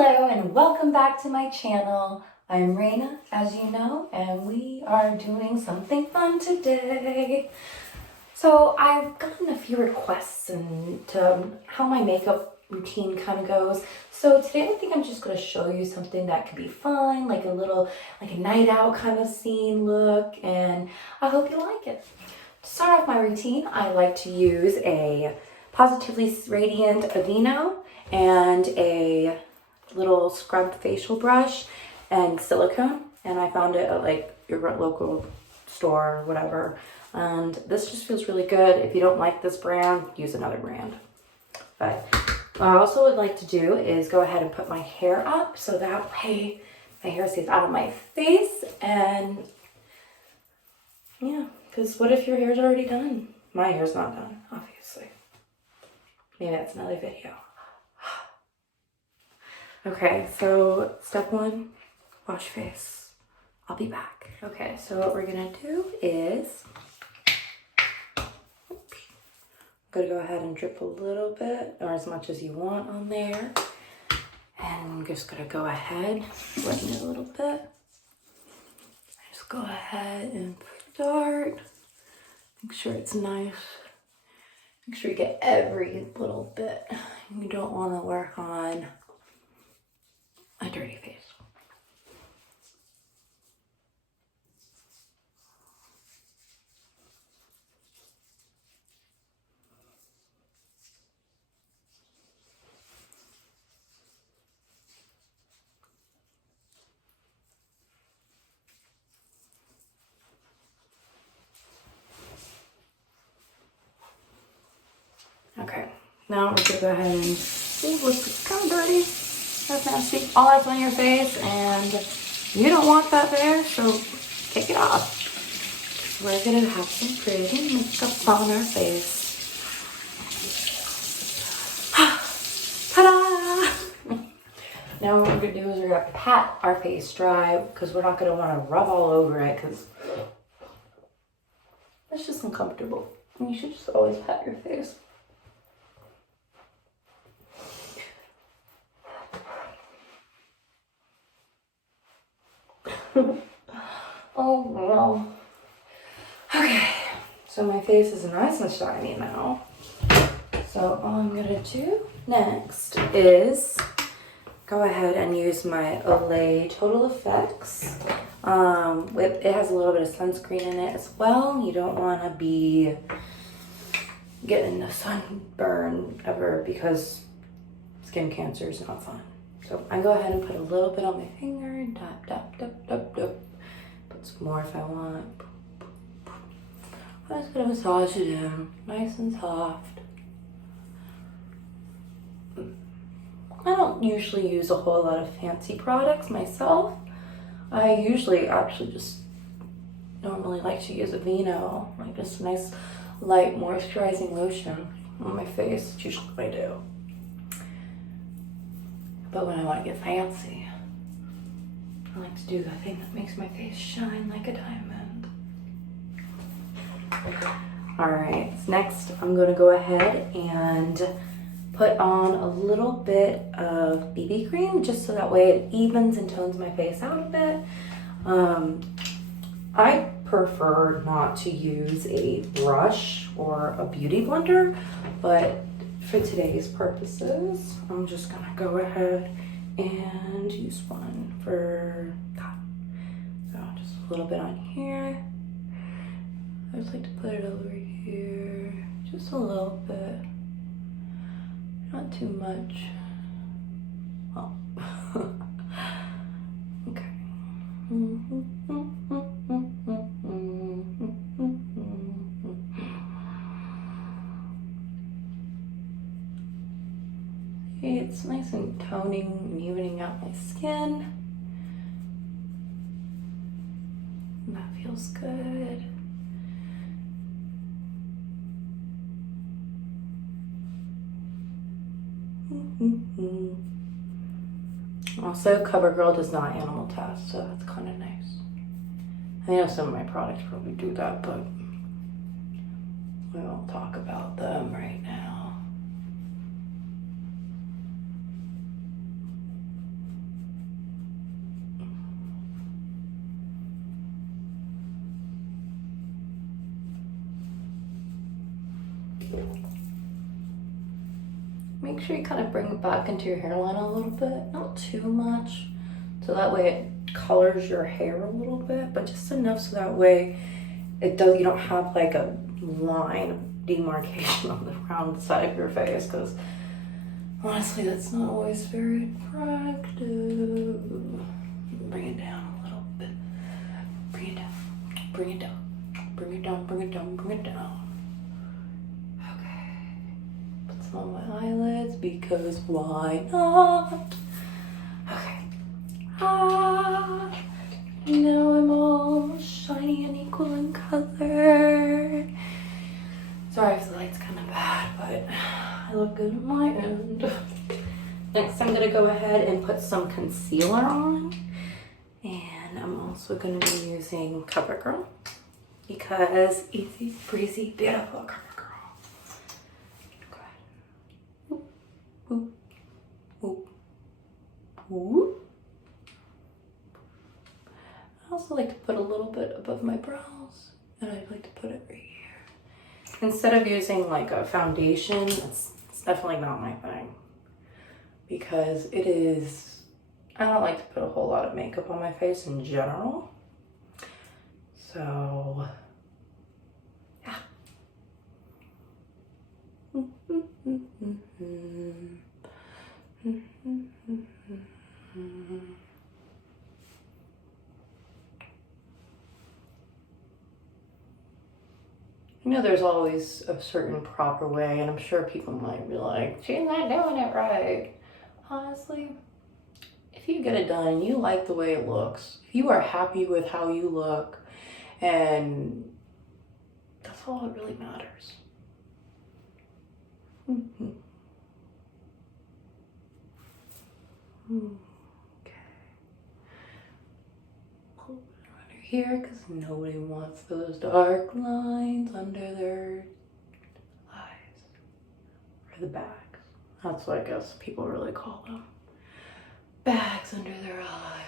Hello and welcome back to my channel. I'm Raina, as you know, and we are doing something fun today. So I've gotten a few requests to how my makeup routine kind of goes. So today I think I'm just going to show you something that could be fun, like a night out kind of scene look, and I hope you like it. To start off my routine, I like to use a Positively Radiant Aveeno and a little scrubbed facial brush and silicone, and I found it at like your local store or whatever, and this just feels really good. If you don't like this brand, use another brand. But what I also would like to do is go ahead and put my hair up so that way my hair stays out of my face. And yeah, because what if your hair's already done? My hair's not done, obviously. Maybe that's another video. Okay, so step one, wash face. I'll be back. Okay, so what we're gonna do is, I'm gonna go ahead and drip a little bit, or as much as you want on there. And I'm just gonna go ahead, wetting it a little bit. Just go ahead and start. Make sure it's nice. Make sure you get every little bit. You don't wanna work on a dirty face. Okay, now we're gonna go ahead and see what's kind of dirty. That's nasty. All that's on your face, and you don't want that there, so take it off. We're gonna have some pretty makeup on our face. Ta-da! Now what we're gonna do is we're gonna pat our face dry, because we're not gonna want to rub all over it, because it's just uncomfortable. And you should just always pat your face. Oh well. Okay, so my face is nice and shiny now. So all I'm gonna do next is go ahead and use my Olay Total Effects. It has a little bit of sunscreen in it as well. You don't want to be getting a sunburn ever, because skin cancer is not fun. So I go ahead and put a little bit on my finger, tap, tap, tap, tap, tap. Put some more if I want. I'm just gonna massage it in, nice and soft. I don't usually use a whole lot of fancy products myself. I usually actually just normally like to use Aveeno, like just a nice light moisturizing lotion on my face. That's usually what I do. But when I want to get fancy, I like to do the thing that makes my face shine like a diamond. Alright, so next I'm going to go ahead and put on a little bit of BB cream, just so that way it evens and tones my face out a bit. I prefer not to use a brush or a beauty blender, but for today's purposes, I'm just gonna go ahead and use one for that. So just a little bit on here. I just like to put it over here, just a little bit, not too much. Oh, okay. It's nice and toning and evening out my skin. And that feels good. Also, CoverGirl does not animal test, so that's kind of nice. I know some of my products probably do that, but we won't talk about them right now. sure you kind of bring it back into your hairline a little bit, not too much, so that way it colors your hair a little bit, but just enough so that way you don't have like a line of demarcation on the round side of your face, because honestly that's not always very attractive. Bring it down a little bit. Bring it down. Bring it down. Bring it down. Bring it down. Bring it down. On my eyelids, because why not? Okay. Now I'm all shiny and equal in color. Sorry if the light's kind of bad, but I look good on my end. Next, I'm gonna go ahead and put some concealer on, and I'm also gonna be using CoverGirl because easy, breezy, beautiful CoverGirl. Whoop, whoop, whoop. I also like to put a little bit above my brows, and I like to put it right here. Instead of using like a foundation, it's definitely not my thing, because I don't like to put a whole lot of makeup on my face in general. So, yeah. You know, there's always a certain proper way, and I'm sure people might be like, she's not doing it right. Honestly, if you get it done and you like the way it looks, if you are happy with how you look, and that's all that really matters. Okay. Pull it under here, because nobody wants those dark lines under their eyes, or the bags. That's what I guess people really call them. Bags under their eyes.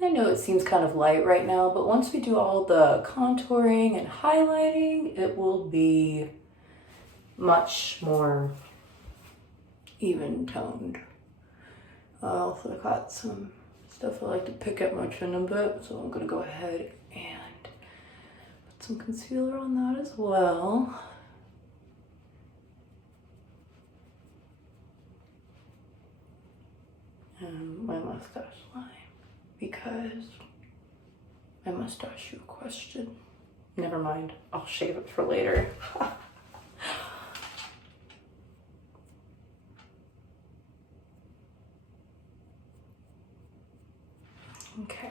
I know it seems kind of light right now, but once we do all the contouring and highlighting, it will be much more even toned. I also got some stuff I like to pick at my chin a bit, so I'm gonna go ahead and put some concealer on that as well. And my mustache line, because my mustache you question. Never mind, I'll shave it for later. Okay.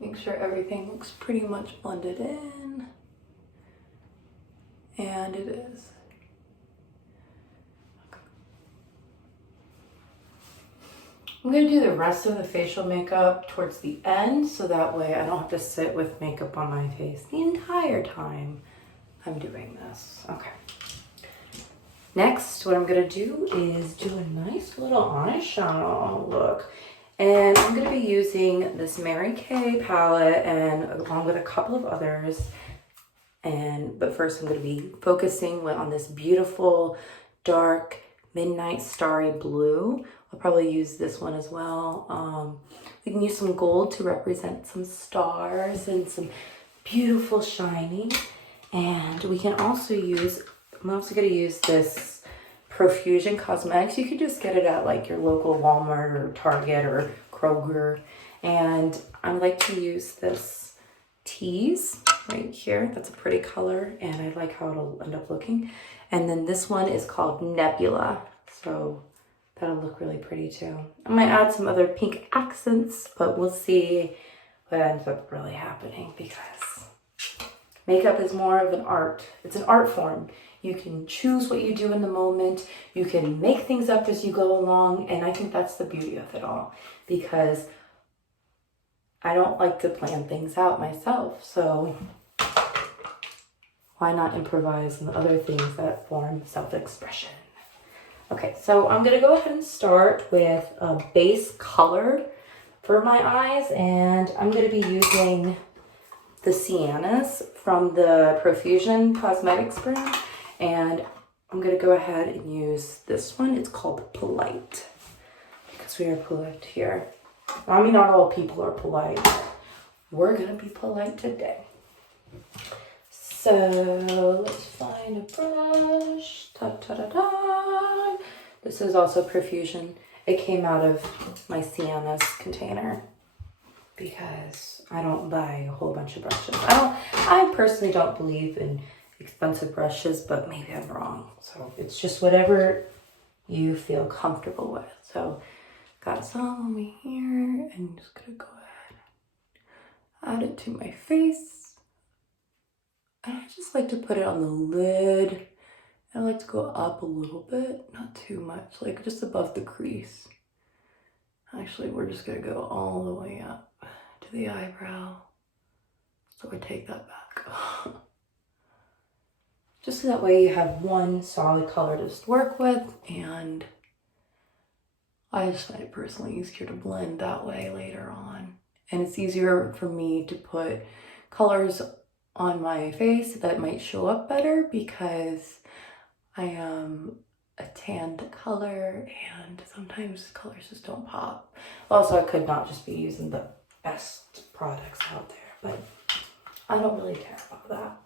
Make sure everything looks pretty much blended in. And it is. Okay. I'm gonna do the rest of the facial makeup towards the end, so that way I don't have to sit with makeup on my face the entire time I'm doing this. Okay. Next, what I'm gonna do is do a nice little eyeshadow look. And I'm gonna be using this Mary Kay palette, and along with a couple of others. But first I'm gonna be focusing on this beautiful, dark, midnight starry blue. I'll probably use this one as well. We can use some gold to represent some stars and some beautiful shining. And we can also I'm also gonna use this Profusion Cosmetics. You could just get it at like your local Walmart or Target or Kroger. And I like to use this Tease right here. That's a pretty color, and I like how it'll end up looking. And then this one is called Nebula. So that'll look really pretty too. I might add some other pink accents, but we'll see what ends up really happening, because makeup is more of an art. It's an art form. You can choose what you do in the moment. You can make things up as you go along. And I think that's the beauty of it all, because I don't like to plan things out myself. So why not improvise on other things that form self-expression? Okay, so I'm gonna go ahead and start with a base color for my eyes, and I'm gonna be using the Siennas from the Profusion Cosmetics brand, and I'm gonna go ahead and use this one. It's called Polite, because we are polite here. I mean, not all people are polite. We're gonna be polite today. So let's find a brush. Ta-ta-da-da. This is also Profusion. It came out of my Sienna's container because I don't buy a whole bunch of brushes. I personally don't believe in expensive brushes, but maybe I'm wrong. So it's just whatever you feel comfortable with. So got some over here, and I'm just gonna go ahead, add it to my face. And I just like to put it on the lid. I like to go up a little bit, not too much, like just above the crease. Actually, we're just gonna go all the way up to the eyebrow. So I take that back. Just so that way you have one solid color to just work with, and I just find it personally easier to blend that way later on. And it's easier for me to put colors on my face that might show up better because I am a tanned color and sometimes colors just don't pop. Also, I could not just be using the best products out there, but I don't really care about that.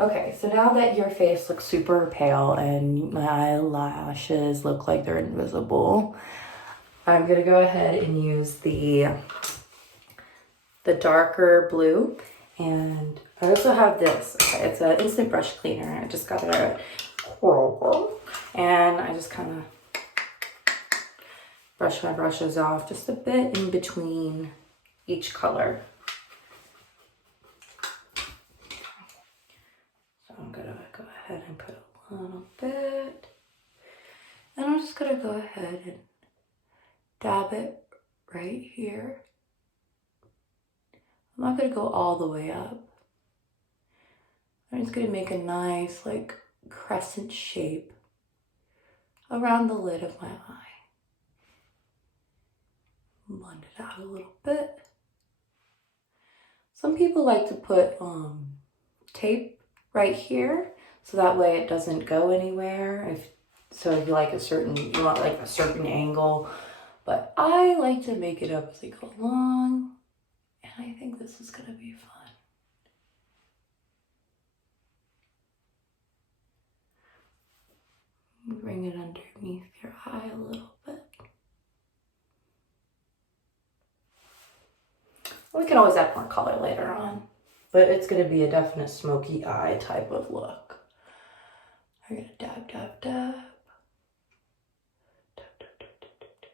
Okay, so now that your face looks super pale and my eyelashes look like they're invisible, I'm gonna go ahead and use the darker blue. And I also have this. Okay, it's an instant brush cleaner. I just got it at Coral, and I just kind of brush my brushes off just a bit in between each color. So I'm gonna go ahead and put a little bit, and I'm just gonna go ahead and dab it right here. I'm not gonna go all the way up. I'm just gonna make a nice like crescent shape around the lid of my eye. Blend it out a little bit. Some people like to put tape right here so that way it doesn't go anywhere. If you like you want like a certain angle, but I like to make it up as I go along, and I think this is gonna be fun. Bring it underneath your eye a little bit. We can always add more color later on, but it's going to be a definite smoky eye type of look. I'm going to dab, dab, dab. Dab, dab, dab, dab, dab, dab.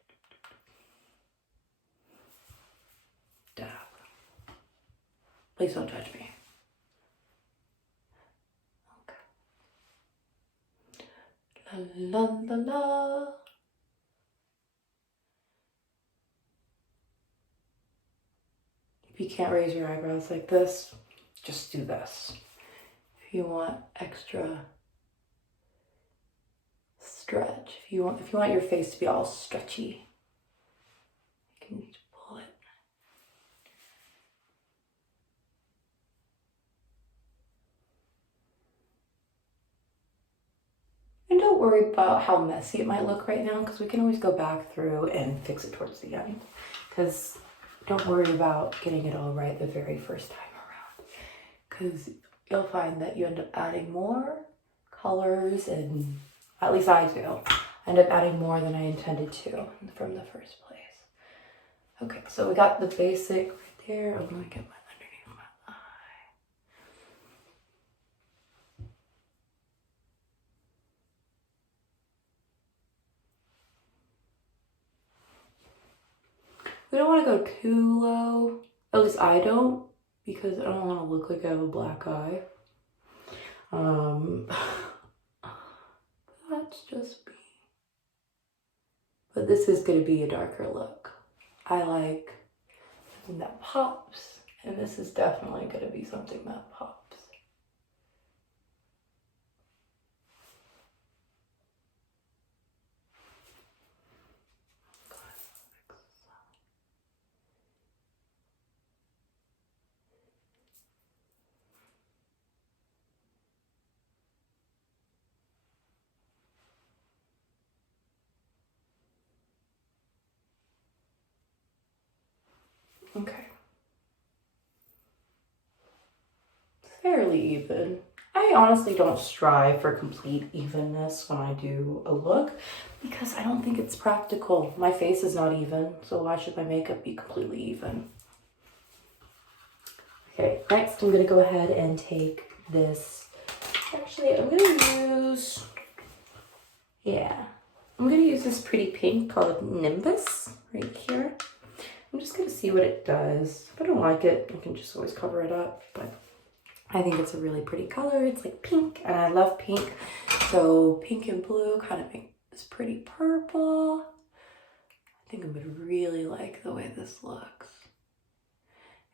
Dab. Please don't touch me. Okay. La, la, la, la. If you can't raise your eyebrows like this, just do this. If you want extra stretch, if you want your face to be all stretchy, you can just pull it. And don't worry about how messy it might look right now, because we can always go back through and fix it towards the end. Because don't worry about getting it all right the very first time around, because you'll find that you end up adding more colors, and at least I do. I end up adding more than I intended to from the first place. Okay, so we got the basic right there. I'm gonna get my underneath my eye. We don't want to go too low. At least I don't, because I don't want to look like I have a black eye. That's just me. But this is going to be a darker look. I like something that pops, and this is definitely going to be something that pops. Okay. Fairly even. I honestly don't strive for complete evenness when I do a look because I don't think it's practical. My face is not even, so why should my makeup be completely even? Okay, next I'm gonna go ahead and take this. Actually, I'm gonna use this pretty pink called Nimbus right here. I'm just gonna see what it does. If I don't like it, I can just always cover it up, but I think it's a really pretty color. It's like pink, and I love pink. So pink and blue kind of make this pretty purple. I think I'm gonna really like the way this looks.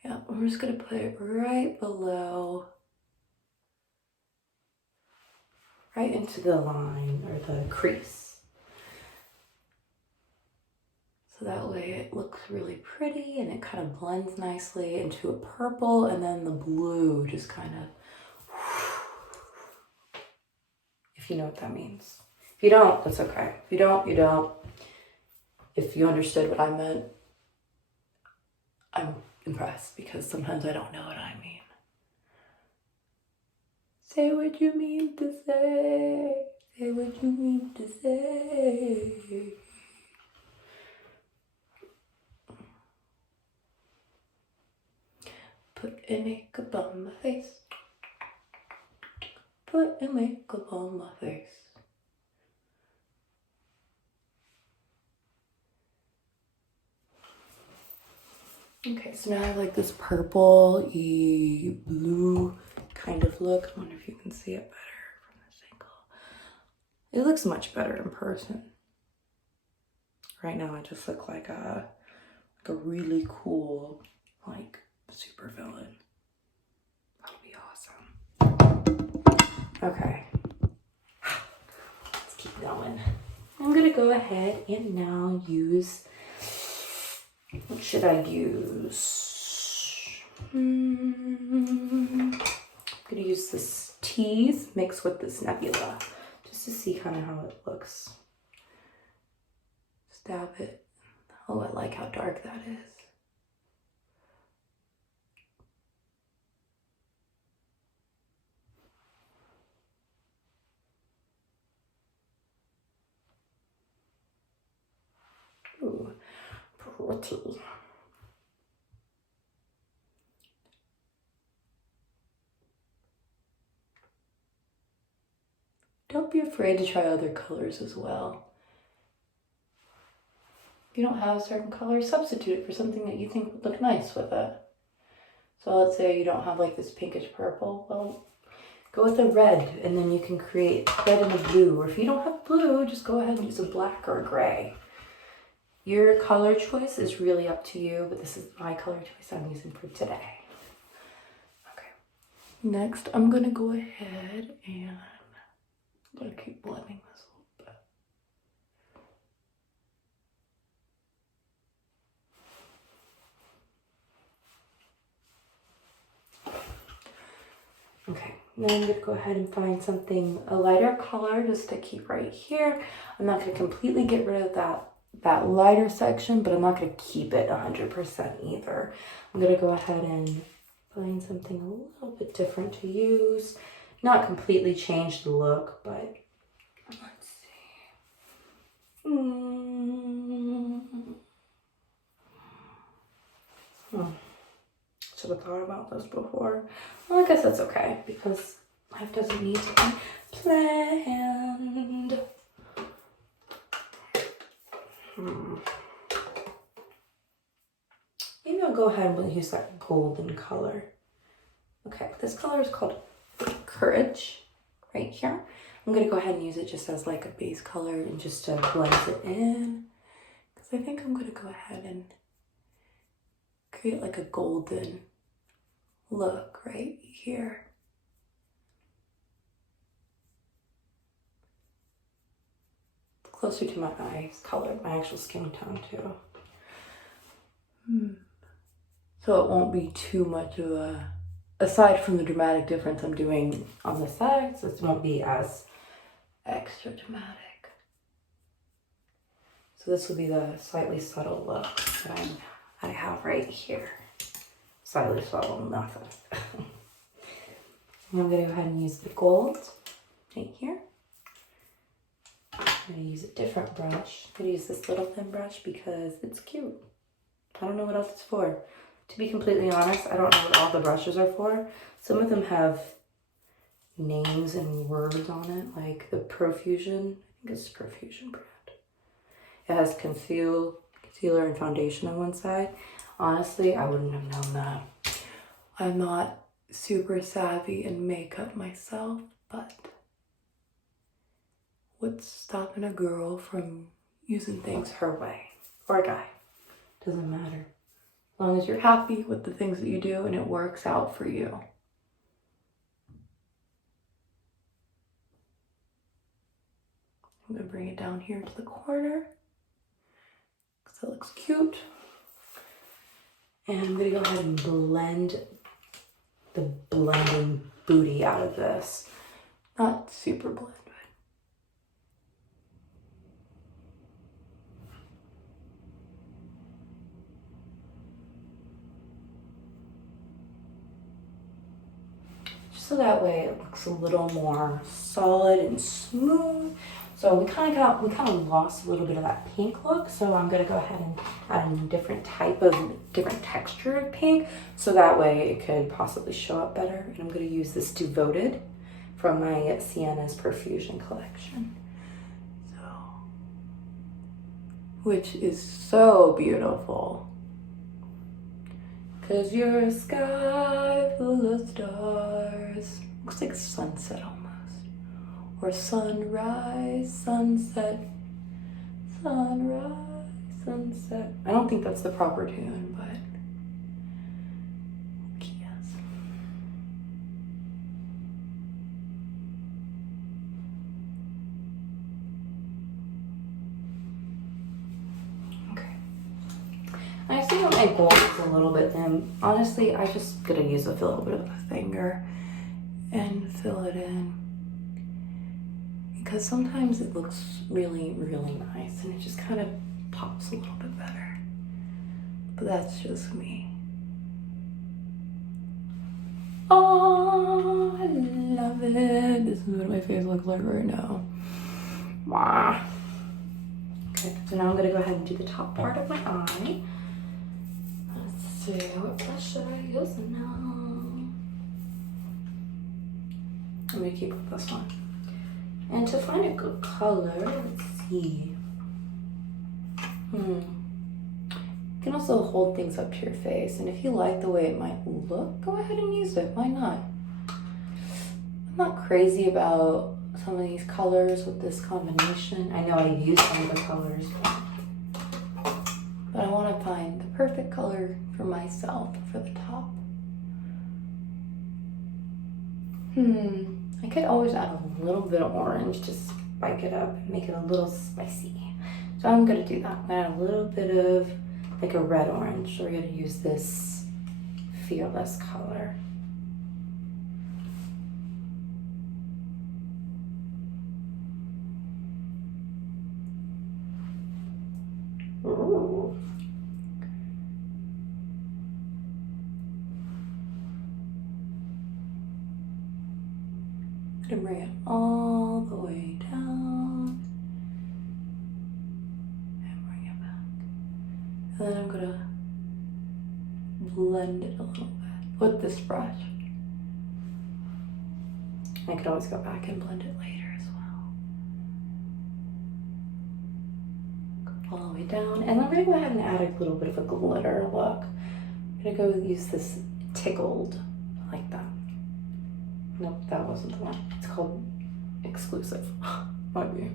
Yeah, I'm just gonna put it right below, right into the line or the crease. So that way it looks really pretty and it kind of blends nicely into a purple, and then the blue just kind of, if you know what that means. If you don't, that's okay. If you don't, you don't. If you understood what I meant, I'm impressed because sometimes I don't know what I mean. Say what you mean to say. Say what you mean to say. Put a makeup on my face. Put a makeup on my face. Okay, so now I have like this purple-y blue kind of look. I wonder if you can see it better from this angle. It looks much better in person. Right now I just look like a really cool, like, super villain. That'll be awesome. Okay. Let's keep going. I'm gonna go ahead and now use, what should I use? I'm gonna use this Tease mixed with this Nebula just to see kind of how it looks. Stab it. Oh, I like how dark that is. Ooh, pretty. Don't be afraid to try other colors as well. If you don't have a certain color, substitute it for something that you think would look nice with it. So let's say you don't have like this pinkish purple. Well, go with a red, and then you can create red and a blue. Or if you don't have blue, just go ahead and use a black or a gray. Your color choice is really up to you, but this is my color choice I'm using for today. Okay. Next, I'm gonna go ahead and I'm gonna keep blending this a little bit. Okay, now I'm gonna go ahead and find something, a lighter color just to keep right here. I'm not gonna completely get rid of that lighter section, but I'm not gonna keep it 100% either. I'm gonna go ahead and find something a little bit different to use. Not completely change the look, but let's see. Should have thought about this before. Well, I guess that's okay because life doesn't need to be planned. Maybe I'll go ahead and use that golden color. Okay, this color is called Courage right here. I'm gonna go ahead and use it just as like a base color and just to blend it in. Because I think I'm gonna go ahead and create like a golden look right here. Closer to my eyes color, my actual skin tone too. So it won't be too much of a, aside from the dramatic difference I'm doing on the sides, it won't be as extra dramatic. So this will be the slightly subtle look that I'm I have right here. Slightly swallow nothing. I'm gonna go ahead and use the gold right here. I'm gonna use a different brush. I'm gonna use this little thin brush because it's cute. I don't know what else it's for. To be completely honest, I don't know what all the brushes are for. Some of them have names and words on it, like the Profusion. I think it's Profusion brand. It has concealer and foundation on one side. Honestly, I wouldn't have known that. I'm not super savvy in makeup myself, but what's stopping a girl from using things her way? Or a guy. Doesn't matter. As long as you're happy with the things that you do and it works out for you. I'm gonna bring it down here to the corner because it looks cute. And I'm gonna go ahead and blend the blending booty out of this. Not super blend, but just so that way it looks a little more solid and smooth. So we kind of lost a little bit of that pink look. So I'm gonna go ahead and add a different texture of pink, so that way it could possibly show up better. And I'm gonna use this Devoted from my Sienna's Perfusion collection. So, which is so beautiful. 'Cause you're a sky full of stars. Looks like sunset almost. Or sunrise, sunset, sunrise, sunset. I don't think that's the proper tune, but yes. Okay. I see that my gold is a little bit thin. Honestly, I just gonna use a little bit of a finger and fill it in. Because sometimes it looks really, really nice and it just kind of pops a little bit better. But that's just me. Oh, I love it. This is what my face looks like right now. Wow. Okay, so now I'm gonna go ahead and do the top part of my eye. Let's see, what brush should I use now? I'm gonna keep with this one. And to find a good color, let's see. You can also hold things up to your face, and if you like the way it might look, go ahead and use it. Why not? I'm not crazy about some of these colors with this combination. I know I've used some of the colors, but I want to find the perfect color for myself for the top. I could always add a little bit of orange to spike it up and make it a little spicy. So I'm gonna do that. I'm gonna add a little bit of like a red orange. So we're gonna use this Fearless color. Ooh. I'm gonna bring it all the way down and bring it back. And then I'm gonna blend it a little bit with this brush. I could always go back and blend it later as well. All the way down. And I'm gonna go ahead and add a little bit of a glitter look. I'm gonna go use this Tickled, like that. Nope, that wasn't the one. It's called Exclusive. Might be.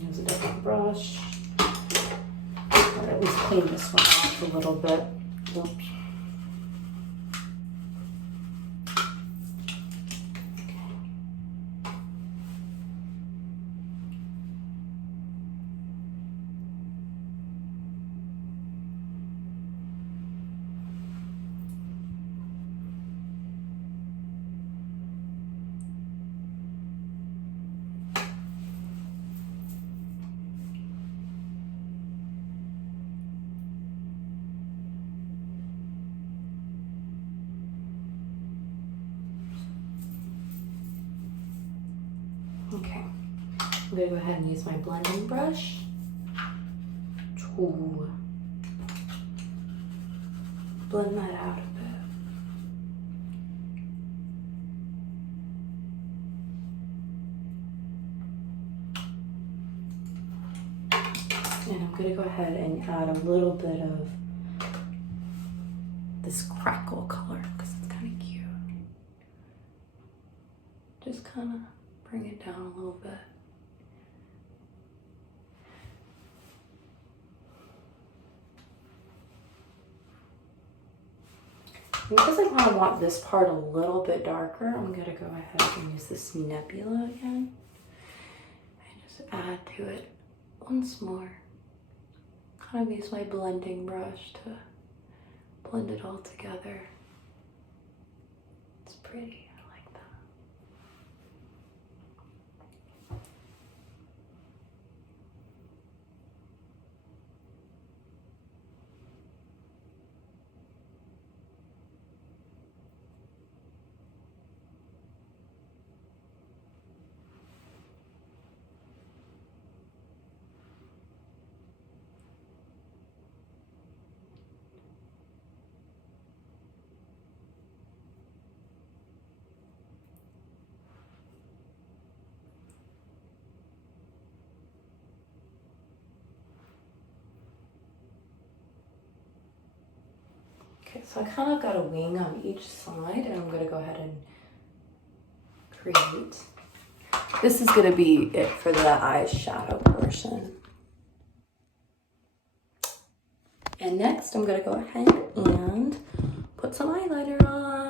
Use a different brush. Or at least clean this one off a little bit. Oops. I'm gonna go ahead and use my blending brush to blend that out a bit. And I'm gonna go ahead and add a little bit of this crackle color because it's kind of cute. Just kind of bring it down a little bit. Because I kind of want this part a little bit darker, I'm going to go ahead and use this nebula again. And just add to it once more. Kind of use my blending brush to blend it all together. It's pretty, I like that. Okay, so I kind of got a wing on each side, and I'm going to go ahead and create. This is going to be it for the eyeshadow portion. And next, I'm going to go ahead and put some eyeliner on.